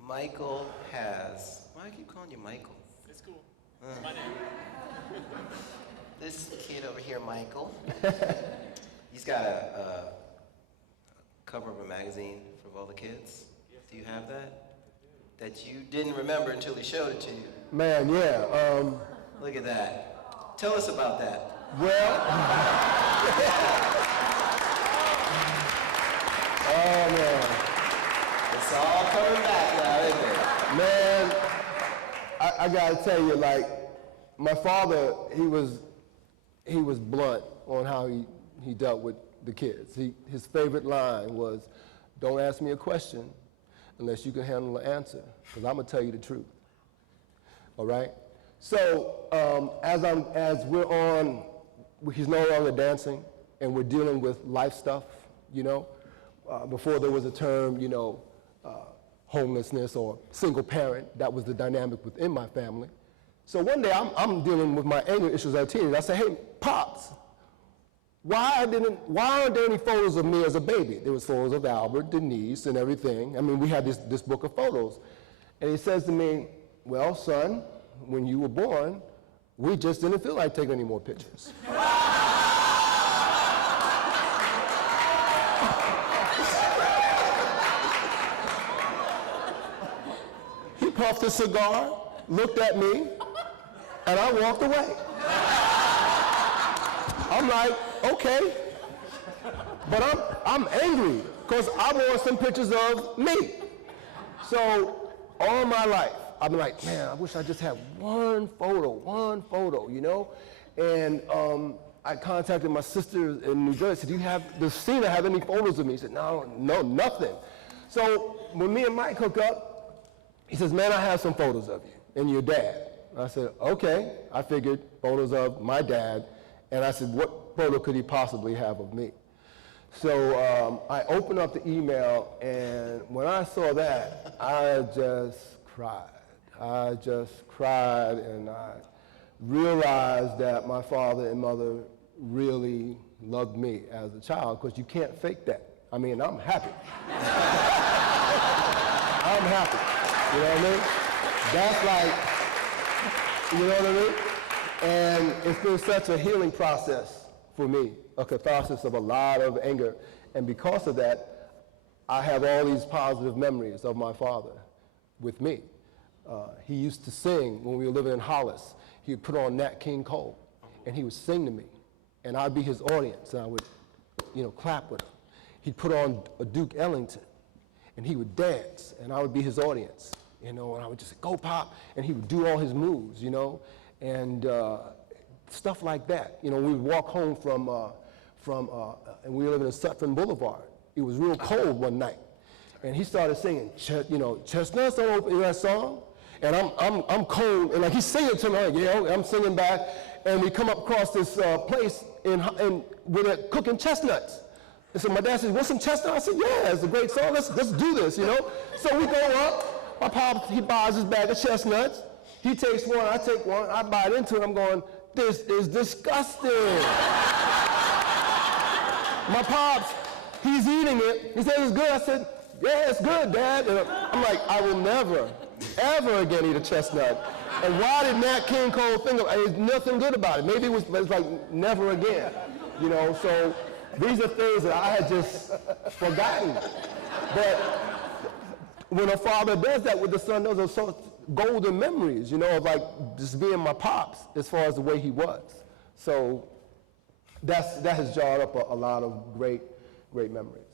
Michael has. Why do I keep calling you Michael? It's cool. It's my name. This kid over here, Michael, he's got a cover of a magazine for all the kids. Do you have that? That you didn't remember until he showed it to you. Man, yeah. Look at that. Tell us about that. Well, oh man. It's all coming back now, isn't it? Man, I gotta tell you, like, my father, he was blunt on how he dealt with the kids. His favorite line was, "Don't ask me a question unless you can handle the answer, because I'm gonna tell you the truth." All right? So as we're on, he's no longer dancing, and we're dealing with life stuff, you know. Before there was a term, you know, homelessness or single parent. That was the dynamic within my family. So one day I'm dealing with my anger issues as a teenager. I say, "Hey, Pops, why aren't there any photos of me as a baby?" There was photos of Albert, Denise, and everything. I mean, we had this book of photos. And he says to me, "Well, son, when you were born, we just didn't feel like taking any more pictures." He puffed a cigar, looked at me, and I walked away. I'm like, okay. But I'm angry because I want some pictures of me. So all my life, I've been like, man, I wish I just had one photo, you know? And I contacted my sister in New Jersey. Does Cena have any photos of me? He said, no, nothing. So when me and Mike hook up, he says, "Man, I have some photos of you and your dad." I said, okay. I figured photos of my dad. And I said, what photo could he possibly have of me? So I opened up the email, and when I saw that, I just cried. And I realized that my father and mother really loved me as a child, because you can't fake that. I mean, I'm happy. I'm happy. You know what I mean? That's like, you know what I mean? And it's been such a healing process for me, a catharsis of a lot of anger. And because of that, I have all these positive memories of my father with me. He used to sing when we were living in Hollis. He would put on Nat King Cole, and he would sing to me. And I'd be his audience, and I would, you know, clap with him. He'd put on a Duke Ellington, and he would dance, and I would be his audience, you know, and I would just say, "Go, Pop," and he would do all his moves, you know, and stuff like that. You know, we would walk home and we were living in Sutphin Boulevard. It was real cold one night, and he started singing, you know, "Chestnuts Don't Open," you know that song? And I'm cold, and like he's singing to me, like, yeah, I'm singing back, and we come up across this place where they're cooking chestnuts. And so my dad said, "Want some chestnuts?" I said, "Yeah, it's a great song. Let's do this, you know." So we go up. My pop, he buys his bag of chestnuts. He takes one, I take one. I bite into it. I'm going, "This is disgusting." My pops, he's eating it. He said, "It's good." I said, "Yeah, it's good, Dad." And I'm like, I will never, ever again eat a chestnut. And why did Nat King Cole think of it? There's nothing good about it. Maybe it was like never again, you know? So these are things that I had just forgotten. But when a father does that with the son, those are so golden memories, you know, of like just being my pops as far as the way he was. So that has jarred up a lot of great memories.